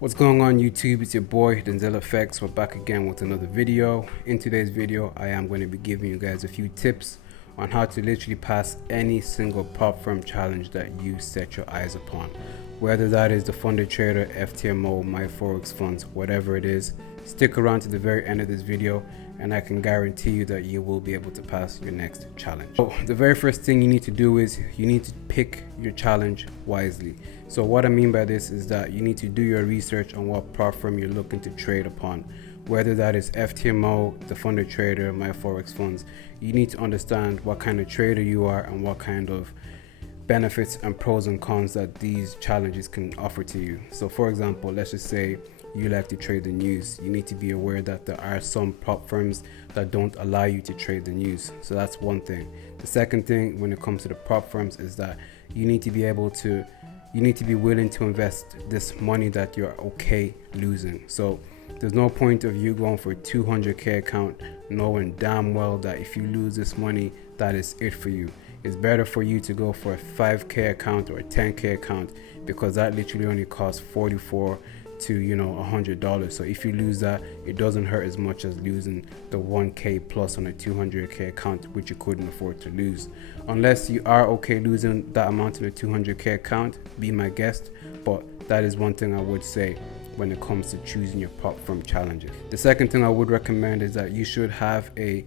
What's going on YouTube? It's your boy Denzel Effects. We're back again with another video. In today's video, I am going to be giving you guys a few tips on how to literally pass any single prop firm challenge that you set your eyes upon. Whether that is the Fundednext, Ftmo, myforexfunds, whatever it is, stick around to the very end of this video and I can guarantee you that you will be able to pass your next challenge. So the very first thing you need to do is you need to pick your challenge wisely. So what I mean by this is that you need to do your research on what prop firm you're looking to trade upon. Whether that is Ftmo, the Fundednext, myforexfunds, you need to understand what kind of trader you are and what kind of benefits and pros and cons that these challenges can offer to you. So for example, let's just say you like to trade the news. You need to be aware that there are some prop firms that don't allow you to trade the news. So that's one thing. The second thing when it comes to the prop firms is that you need to be willing to invest this money that you're okay losing. So there's no point of you going for a 200k account knowing damn well that if you lose this money, that is it for you. It's better for you to go for a 5k account or a 10k account because that literally only costs $44 to $100. So if you lose that, it doesn't hurt as much as losing the 1k plus on a 200k account, which you couldn't afford to lose. Unless you are okay losing that amount in a 200k account, be my guest. But that is one thing I would say when it comes to choosing your prop firm challenges. The second thing I would recommend is that you should have a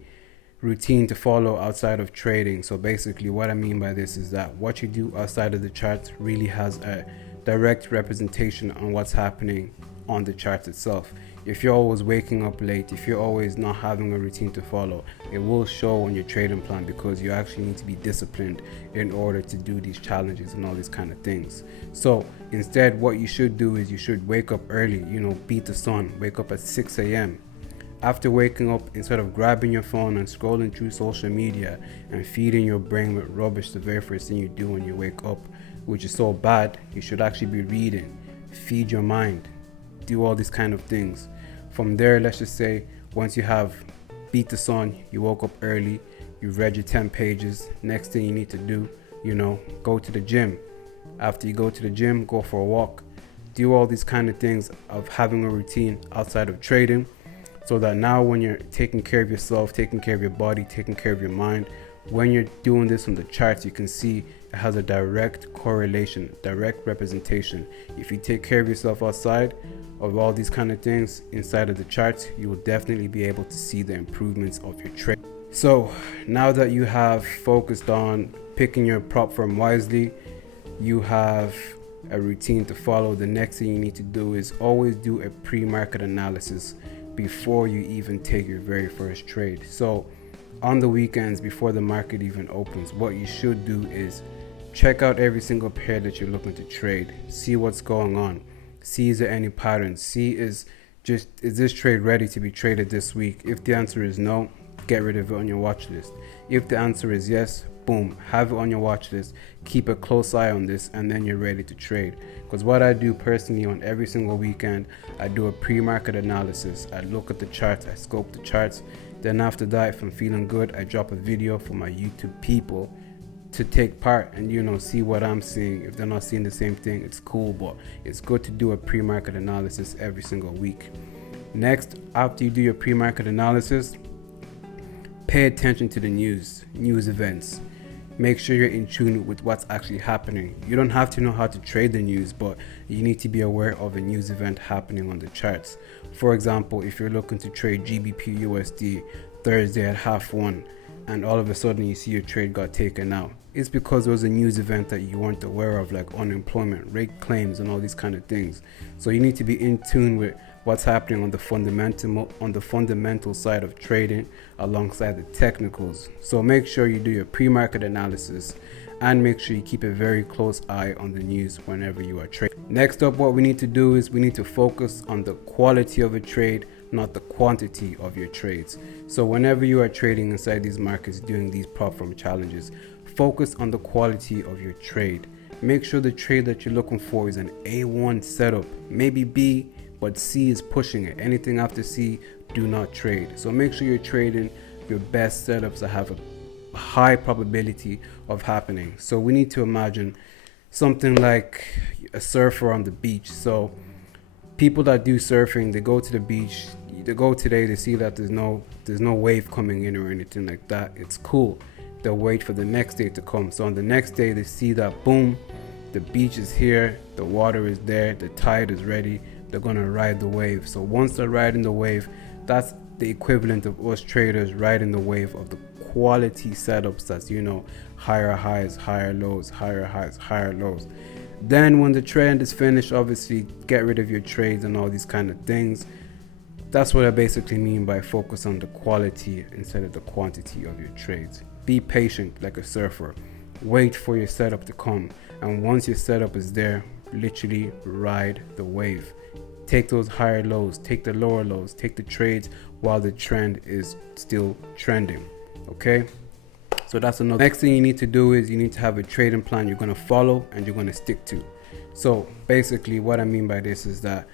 routine to follow outside of trading. So basically what I mean by this is that what you do outside of the charts really has a direct representation on what's happening on the chart itself. If you're always waking up late, if you're always not having a routine to follow, it will show on your trading plan because you actually need to be disciplined in order to do these challenges and all these kind of things. So instead, what you should do is you should wake up early, beat the sun, wake up at 6 a.m. After waking up, instead of grabbing your phone and scrolling through social media and feeding your brain with rubbish, the very first thing you do when you wake up, which is so bad, you should actually be reading, feed your mind, do all these kind of things. From there, let's just say once you have beat the sun, you woke up early, you've read your 10 pages, next thing you need to do, go to the gym. After you go to the gym, go for a walk, do all these kind of things of having a routine outside of trading, so that now when you're taking care of yourself, taking care of your body, taking care of your mind, when you're doing this on the charts, you can see it has a direct correlation, direct representation. If you take care of yourself outside of all these kind of things inside of the charts, you will definitely be able to see the improvements of your trade. So now that you have focused on picking your prop firm wisely, you have a routine to follow. The next thing you need to do is always do a pre-market analysis before you even take your very first trade. So on the weekends before the market even opens, what you should do is check out every single pair that you're looking to trade, see what's going on, see is there any patterns, see is this trade ready to be traded this week. If the answer is no, get rid of it on your watch list. If the answer is yes, boom, have it on your watch list, keep a close eye on this, and then you're ready to trade. Because what I do personally on every single weekend, I do a pre-market analysis. I look at the charts, I scope the charts. Then after that, if I'm feeling good, I drop a video for my YouTube people to take part and see what I'm seeing. If they're not seeing the same thing, it's cool, but it's good to do a pre-market analysis every single week. Next, after you do your pre-market analysis, pay attention to the news events. Make sure you're in tune with what's actually happening. You don't have to know how to trade the news, but you need to be aware of a news event happening on the charts. For example, if you're looking to trade GBP USD Thursday at 1:30 and all of a sudden you see your trade got taken out, it's because there was a news event that you weren't aware of, like unemployment rate claims and all these kind of things. So you need to be in tune with what's happening on the fundamental side of trading alongside the technicals. So make sure you do your pre-market analysis and make sure you keep a very close eye on the news whenever you are trading. Next up, what we need to do is we need to focus on the quality of a trade, not the quantity of your trades. So whenever you are trading inside these markets doing these prop firm challenges, focus on the quality of your trade. Make sure the trade that you're looking for is an A1 setup, maybe B, but C is pushing it. Anything after C, do not trade. So make sure you're trading your best setups that have a high probability of happening. So we need to imagine something like a surfer on the beach. So People that do surfing, they go to the beach, they go today, they see that there's no wave coming in or anything like that. It's cool. They'll wait for the next day to come. So on the next day, they see that boom, the beach is here, the water is there, the tide is ready. They're gonna ride the wave. So once they're riding the wave, that's the equivalent of us traders riding the wave of the quality setups. That's, you know, higher highs, higher lows, higher highs, higher lows. Then when the trend is finished, obviously get rid of your trades and all these kind of things. That's what I basically mean by focus on the quality instead of the quantity of your trades. Be patient like a surfer. Wait for your setup to come, and once your setup is there, literally ride the wave. Take those higher lows, take the lower lows, take the trades while the trend is still trending. Okay, so that's another. Next thing you need to do is you need to have a trading plan you're going to follow and you're going to stick to. So basically what I mean by this is that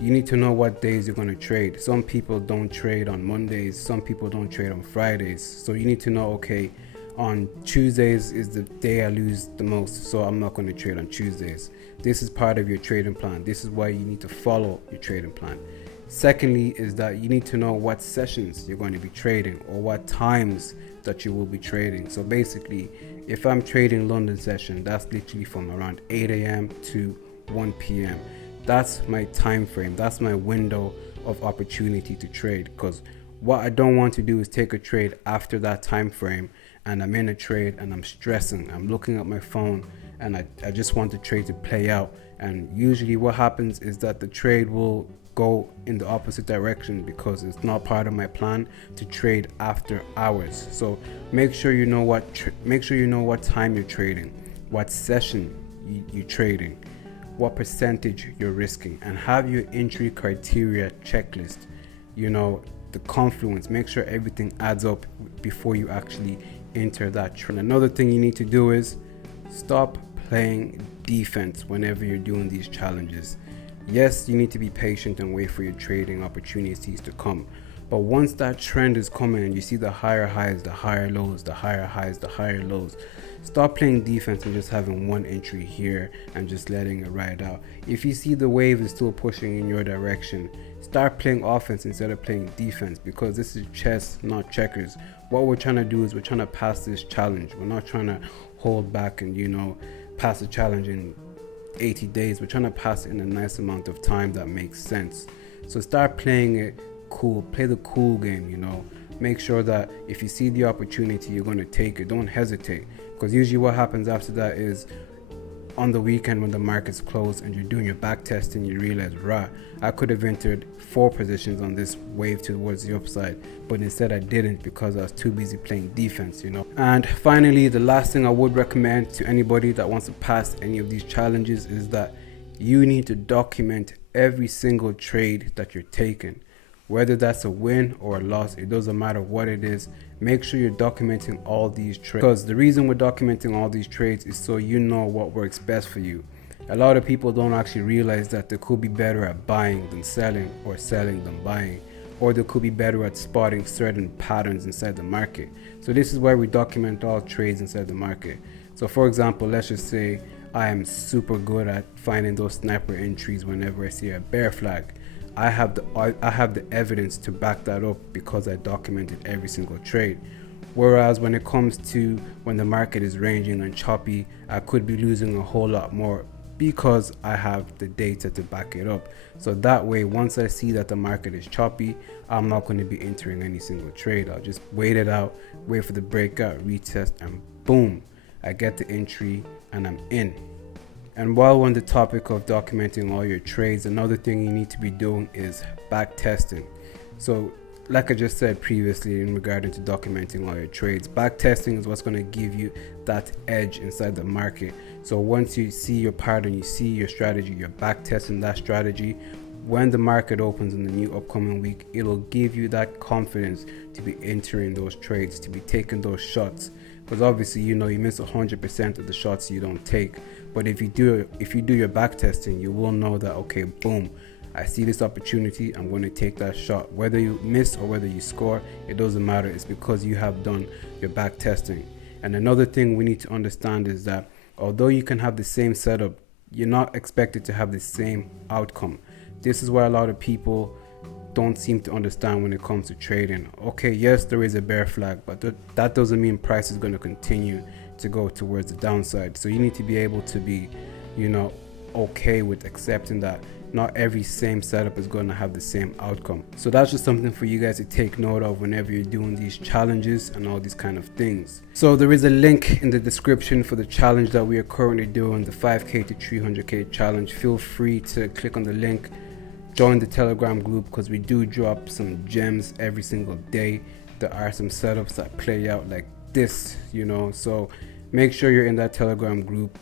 you need to know what days you're going to trade. Some people don't trade on Mondays, some people don't trade on Fridays. So you need to know, okay, on Tuesdays is the day I lose the most, so I'm not going to trade on Tuesdays. This is part of your trading plan. This is why you need to follow your trading plan. Secondly is that you need to know what sessions you're going to be trading or what times that you will be trading. So basically, if I'm trading London session, that's literally from around 8 a.m. to 1 p.m. That's my time frame. That's my window of opportunity to trade, because what I don't want to do is take a trade after that time frame and I'm in a trade and I'm stressing, I'm looking at my phone, and I just want the trade to play out. And usually what happens is that the trade will go in the opposite direction because it's not part of my plan to trade after hours. So make sure you know what time you're trading, what session you're trading, what percentage you're risking, and have your entry criteria checklist. You know, the confluence, make sure everything adds up before you actually enter that trade. Another thing you need to do is stop playing defense whenever you're doing these challenges. Yes, you need to be patient and wait for your trading opportunities to come, but once that trend is coming and you see the higher highs, the higher lows, the higher highs, the higher lows, stop playing defense and just having one entry here and just letting it ride out. If you see the wave is still pushing in your direction, start playing offense instead of playing defense, because this is chess, not checkers. What we're trying to do is we're trying to pass this challenge. We're not trying to hold back and, you know, pass the challenge in 80 days. We're trying to pass it in a nice amount of time that makes sense. So start playing it cool. Play the cool game, you know. Make sure that if you see the opportunity, you're going to take it. Don't hesitate, because usually what happens after that is on the weekend when the market's closed and you're doing your back testing, you realize, rah, I could have entered 4 positions on this wave towards the upside, but instead I didn't because I was too busy playing defense, you know. And finally, the last thing I would recommend to anybody that wants to pass any of these challenges is that you need to document every single trade that you're taking. Whether that's a win or a loss, it doesn't matter what it is. Make sure you're documenting all these trades, because the reason we're documenting all these trades is so you know what works best for you. A lot of people don't actually realize that they could be better at buying than selling, or selling than buying, or they could be better at spotting certain patterns inside the market. So this is why we document all trades inside the market. So for example, let's just say I am super good at finding those sniper entries whenever I see a bear flag. I have the evidence to back that up because I documented every single trade. Whereas when it comes to when the market is ranging and choppy, I could be losing a whole lot more because I have the data to back it up. So that way, once I see that the market is choppy, I'm not going to be entering any single trade. I'll just wait it out, wait for the breakout, retest, and boom, I get the entry and I'm in. And while we're on the topic of documenting all your trades, another thing you need to be doing is back testing. So like I just said previously in regard to documenting all your trades, back testing is what's going to give you that edge inside the market. So once you see your pattern, you see your strategy, you're back testing that strategy. When the market opens in the new upcoming week, it'll give you that confidence to be entering those trades, to be taking those shots. Because obviously, you know, you miss 100% of the shots you don't take. But if you do your back testing, you will know that, okay, boom, I see this opportunity, I'm going to take that shot. Whether you miss or whether you score, it doesn't matter. It's because you have done your back testing. And another thing we need to understand is that although you can have the same setup, you're not expected to have the same outcome. This is why a lot of people don't seem to understand when it comes to trading. Okay, yes, there is a bear flag, but that doesn't mean price is going to continue to go towards the downside. So you need to be able to be, okay with accepting that not every same setup is going to have the same outcome. So that's just something for you guys to take note of whenever you're doing these challenges and all these kind of things. So there is a link in the description for the challenge that we are currently doing, the 5k to 300k challenge. Feel free to click on the link, join the Telegram group, because we do drop some gems every single day. There are some setups that play out like this, so make sure you're in that Telegram group.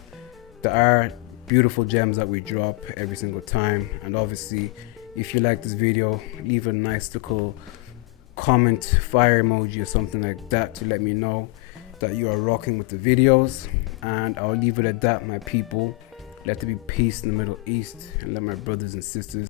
There are beautiful gems that we drop every single time. And obviously, if you like this video, leave a nice little comment, fire emoji or something like that to let me know that you are rocking with the videos. And I'll leave it at that, my people. Let there be peace in the Middle East, and let my brothers and sisters